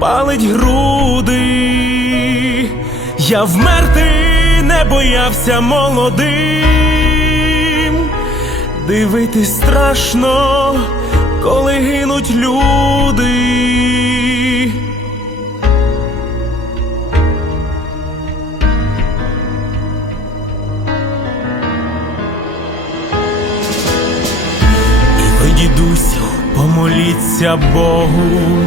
палить груди, я вмерти не боявся молодим, дивитись страшно, коли гинуть люди. дідусь, помоліться Богу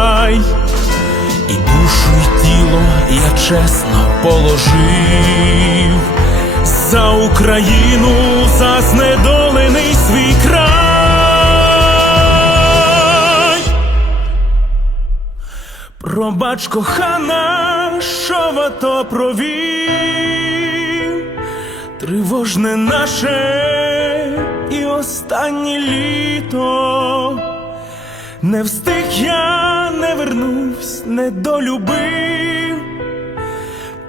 чесно положив за Україну, за знедолений свій край. Пробач, кохана, що в провів, тривожне наше і останнє літо не встиг я. Не вернусь, не долюбив.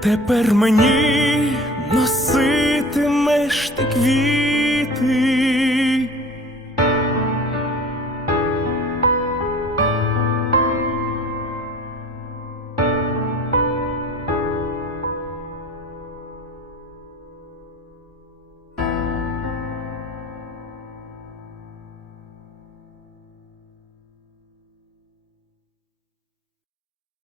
Тепер мені носити.